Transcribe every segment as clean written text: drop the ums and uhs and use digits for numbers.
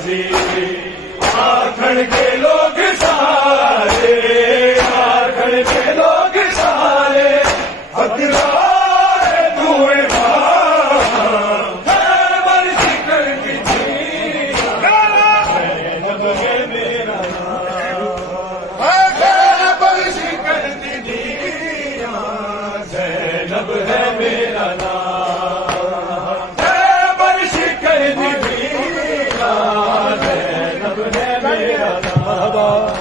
गाजी आखड़ के लोग सारे, आखड़ के लोग सारे हथियार धुएं बरसी कर की जैनब है मेरा नाम, बरसी कर दी जैनब है मेरा नाम, बरसी कर दी जैनब है मेरा नाम।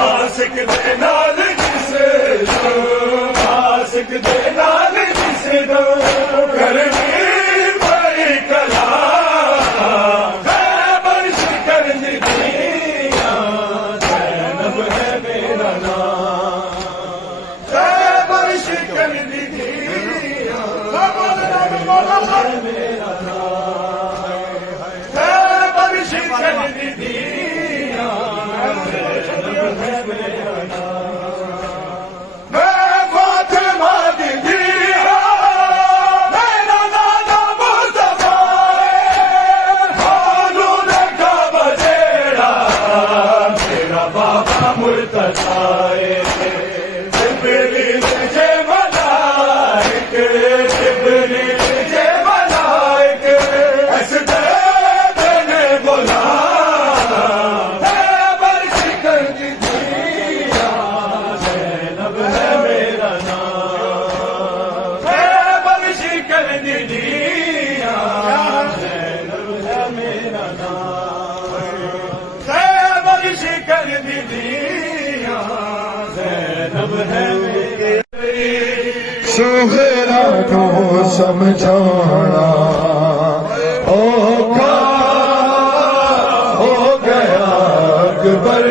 आशिक दे नाल जिसे दो, आशिक दे नाल जिसे दो, घर में बड़ी कला बरस कर दी जैनब है मेरा नाम, बरस कर दी मेरा नाम, बरस कर दी मुर्तज़ाए जिब्रील जे मलाइक, जिब्रील जे मलाइक हंसदे ने बोला बरस कर दी जैनब है मेरा नाम, बरस कर दी जैनब है मेरा नाम, बरस कर दी जैनब है मेरे। सुहेरा को समझाना औखा हो गया अकबर,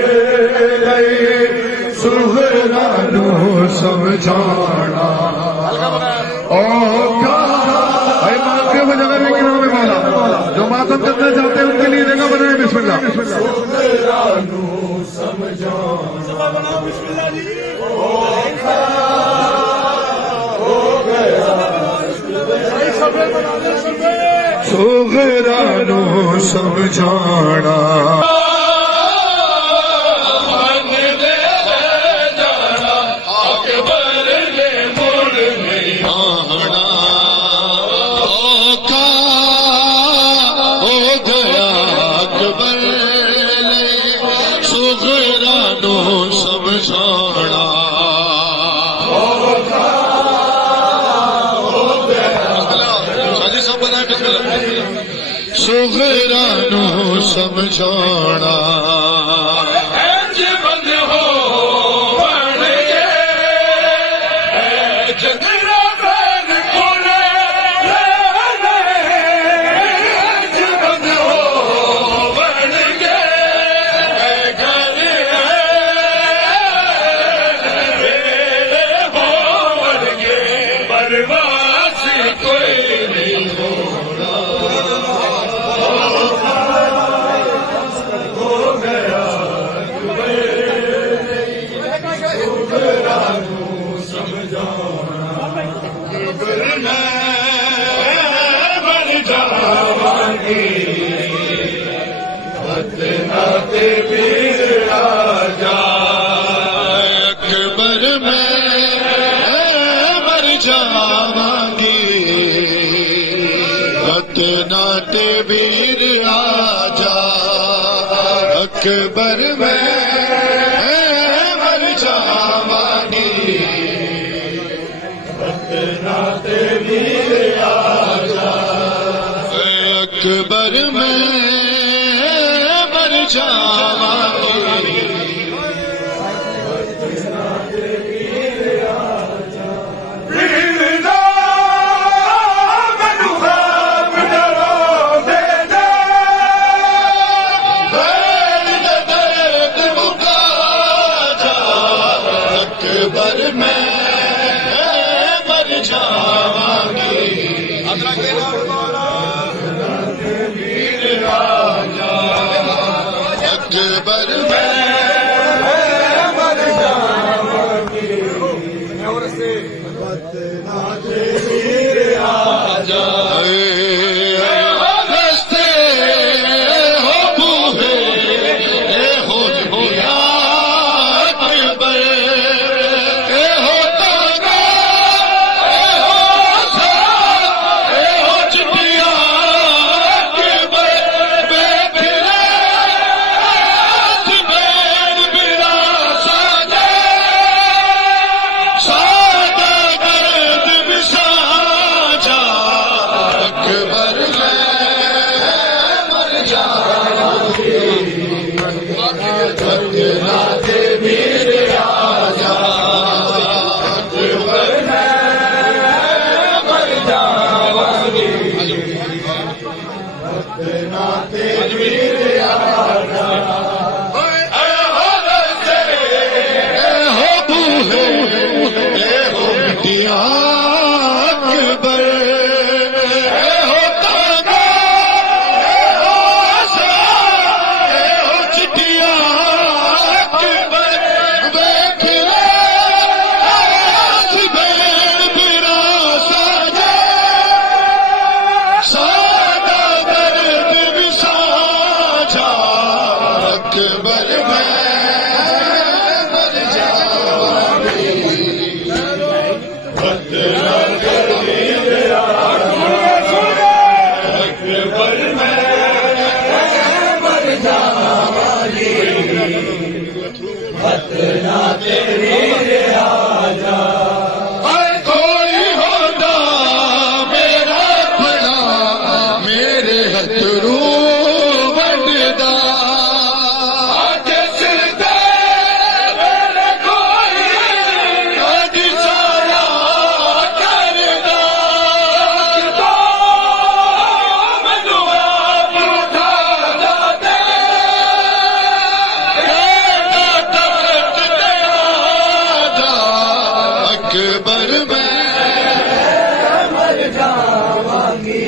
सुहेरा को समझाना औखा। भाई माथे बजाने में गिरा में माला, जो मातम करना चाहते हैं उनके लिए जगह बनाए। बिस्मिल्लाह सुहेरा को समझाना बिस्मिल्लाह जी सुहेरा को समझाना सुहेरा को समझाना बंद हो बन गए जगरा बन खोले बंद हो बन गए घर हो बन गए बर्बाद कोई नहीं हो अकबर में मर जावांगी, रत्नाते वीर आजा। अकबर में मर जावांगी, रत्नाते वीर आजा। अकबर में मर जावांगी, अकबर में मर जावांगी। वीर राजा अकबर में रस्ते हो बूहे हो या अकबर हो तागा हो चिटिया अकबर बेफिरा बिना सादा सादा गर्द बिसाजा अकबर में मर जाऊंगी पटना दे वीर राजा अकबर में मर जाऊंगी पटना दे वीर राजा हो बूहे हो बिटिया अकबर हो तागा हो आशा हो चिटिया अकबर बेखिला बिना साजा सादा दर्द बिसाजा अकबर में मर जाऊंगी पटना दे वीर राजा अकबर में मर जाऊंगी पटना दे वीर राजा कोई होगा मेरा बड़ा मेरे हथरू बनदा जिसदा मेरे कोई आज सारा करदा तो मैनू आप उठा दे अकबर में मर जावांगी